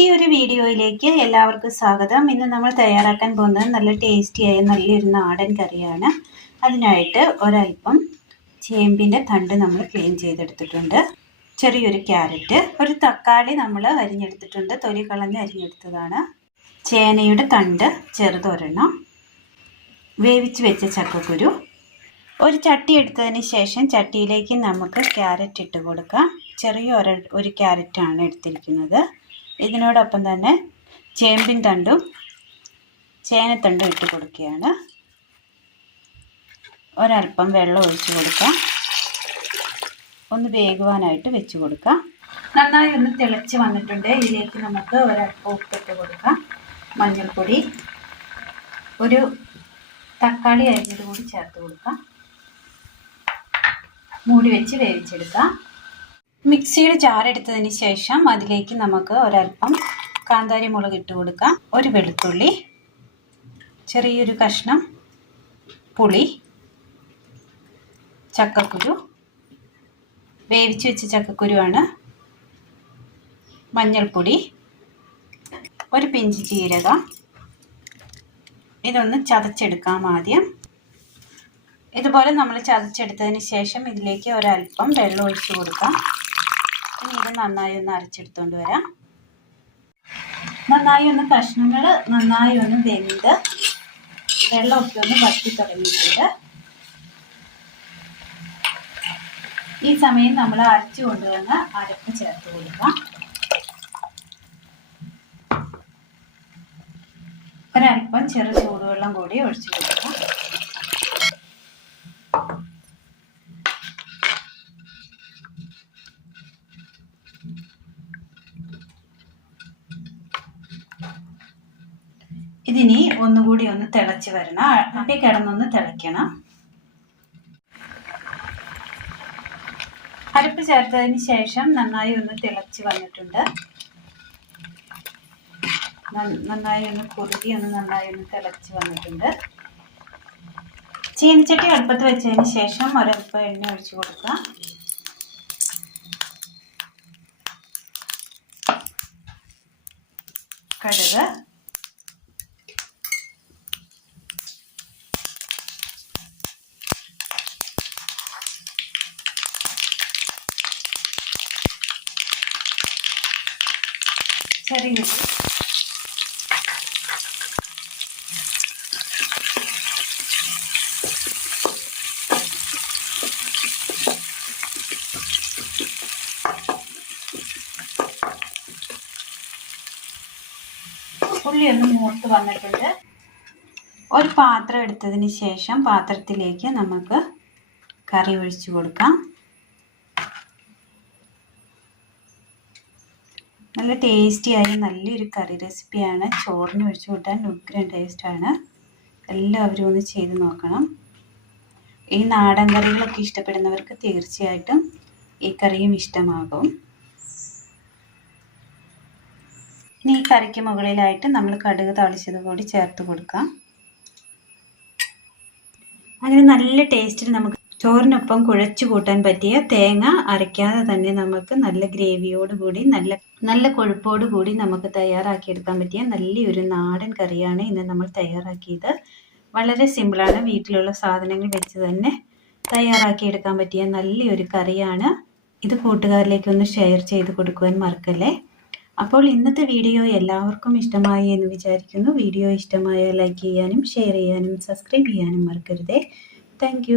പുതിയൊരു വീഡിയോയിലേക്ക് എല്ലാവർക്കും സ്വാഗതം. ഇന്ന് നമ്മൾ തയ്യാറാക്കാൻ പോകുന്നത് നല്ല ടേസ്റ്റിയായ നല്ലൊരു നാടൻ കറിയാണ്. അതിനായിട്ട് ഒരൽപ്പം ചേമ്പിൻ്റെ തണ്ട് നമ്മൾ ക്ലീൻ ചെയ്തെടുത്തിട്ടുണ്ട്. ചെറിയൊരു ക്യാരറ്റ്, ഒരു തക്കാളി നമ്മൾ അരിഞ്ഞെടുത്തിട്ടുണ്ട്, തൊലി കളഞ്ഞ് അരിഞ്ഞെടുത്തതാണ്. ചേനയുടെ തണ്ട് ചെറുതൊരെണ്ണം, വേവിച്ച് വെച്ച ചക്കക്കുരു. ഒരു ചട്ടി എടുത്തതിന് ശേഷം ചട്ടിയിലേക്ക് നമുക്ക് ക്യാരറ്റ് ഇട്ട് കൊടുക്കാം. ചെറിയ ഒരു ക്യാരറ്റാണ് എടുത്തിരിക്കുന്നത്. ഇതിനോടൊപ്പം തന്നെ ചേമ്പിൻ തണ്ടും ചേനത്തണ്ടും ഇട്ട് കൊടുക്കുകയാണ്. ഒരൽപ്പം വെള്ളം ഒഴിച്ച് കൊടുക്കാം. ഒന്ന് വേകുവാനായിട്ട് വെച്ച് കൊടുക്കാം. നന്നായി ഒന്ന് തിളച്ച് വന്നിട്ടുണ്ട്. ഇതിലേക്ക് നമുക്ക് ഒരൽപ്പം ഉപ്പിട്ട് കൊടുക്കാം. മഞ്ഞൾപ്പൊടി, ഒരു തക്കാളി അരിഞ്ഞത് കൂടി ചേർത്ത് കൊടുക്കാം. മൂടി വെച്ച് വേവിച്ചെടുക്കാം. മിക്സിയുടെ ജാറെടുത്തതിന് ശേഷം അതിലേക്ക് നമുക്ക് ഒരൽപ്പം കാന്താരി മുളക് ഇട്ട് കൊടുക്കാം. ഒരു വെളുത്തുള്ളി, ചെറിയൊരു കഷ്ണം പുളി, ചക്കക്കുരു, വേവിച്ച് വെച്ച ചക്കക്കുരുവാണ്, മഞ്ഞൾപ്പൊടി, ഒരു പിഞ്ച് ജീരകം. ഇതൊന്ന് ചതച്ചെടുക്കാം ആദ്യം. ഇതുപോലെ നമ്മൾ ചതച്ചെടുത്തതിന് ശേഷം ഇതിലേക്ക് ഒരൽപ്പം വെള്ളം ഒഴിച്ച് കൊടുക്കാം. ഇനി ഇത് നന്നായി ഒന്ന് അരച്ചെടുത്തുകൊണ്ട് വരാം. നന്നായി ഒന്ന് കഷ്ണങ്ങൾ നന്നായി ഒന്ന് വെന്ത് വെള്ളമൊക്കെ ഒന്ന് വറ്റി തുടങ്ങിയിട്ടുണ്ട്. ഈ സമയം നമ്മൾ അരച്ചു കൊണ്ടുവന്ന് അരപ്പ് ചേർത്ത് കൊടുക്കാം. ഒരൽപ്പം ചെറു ചൂടുവെള്ളം കൂടി ഒഴിച്ചു കൊടുക്കാം. ഇതിനി ഒന്നുകൂടി ഒന്ന് തിളച്ച് വരണം. അട്ടി കിടന്നൊന്ന് തിളയ്ക്കണം. അരപ്പ് ചേർത്തതിന് ശേഷം നന്നായി ഒന്ന് തിളച്ച് വന്നിട്ടുണ്ട്. നന്നായി ഒന്ന് കുറുകി നന്നായി ഒന്ന് തിളച്ച് വന്നിട്ടുണ്ട്. ചീനിച്ചട്ടി അടുപ്പത്ത് വെച്ചതിന് ശേഷം ഒരൽപ്പം എണ്ണ ഒഴിച്ച് കൊടുക്കാം. കടുക്, ചെറിയ ഉള്ളി ഒന്ന് മൂത്ത് വന്നിട്ടുണ്ട്. ഒരു പാത്രം എടുത്തതിന് ശേഷം പാത്രത്തിലേക്ക് നമുക്ക് കറി ഒഴിച്ചു കൊടുക്കാം. നല്ല ടേസ്റ്റിയായ നല്ലൊരു കറി റെസിപ്പിയാണ്. ചോറിന് ഒഴിച്ചു കൂട്ടാൻ ഉഗ്രൻ ടേസ്റ്റാണ്. എല്ലാവരും ഒന്ന് ചെയ്ത് നോക്കണം. ഈ നാടൻ കറികളൊക്കെ ഇഷ്ടപ്പെടുന്നവർക്ക് തീർച്ചയായിട്ടും ഈ കറിയും ഇഷ്ടമാകും. ഇനി ഈ കറിക്ക് മുകളിലായിട്ട് നമ്മൾ കടുക് താളിച്ചത് കൂടി ചേർത്ത് കൊടുക്കാം. അങ്ങനെ നല്ല ടേസ്റ്റിൽ നമുക്ക് ചോറിനൊപ്പം കുഴച്ചു കൂട്ടാൻ പറ്റിയ, തേങ്ങ അരയ്ക്കാതെ തന്നെ നമുക്ക് നല്ല ഗ്രേവിയോട് കൂടി നല്ല കൊഴുപ്പോട് കൂടി നമുക്ക് തയ്യാറാക്കിയെടുക്കാൻ പറ്റിയ നല്ലൊരു നാടൻ കറിയാണ് ഇന്ന് നമ്മൾ തയ്യാറാക്കിയത്. വളരെ സിമ്പിളാണ്. വീട്ടിലുള്ള സാധനങ്ങൾ വെച്ച് തന്നെ തയ്യാറാക്കിയെടുക്കാൻ പറ്റിയ നല്ലൊരു കറിയാണ്. ഇത് കൂട്ടുകാരിലേക്കൊന്ന് ഷെയർ ചെയ്ത് കൊടുക്കുവാൻ മറക്കല്ലേ. അപ്പോൾ ഇന്നത്തെ വീഡിയോ എല്ലാവർക്കും ഇഷ്ടമായി എന്ന് വിചാരിക്കുന്നു. വീഡിയോ ഇഷ്ടമായാൽ ലൈക്ക് ചെയ്യാനും ഷെയർ ചെയ്യാനും സബ്സ്ക്രൈബ് ചെയ്യാനും മറക്കരുതേ. താങ്ക്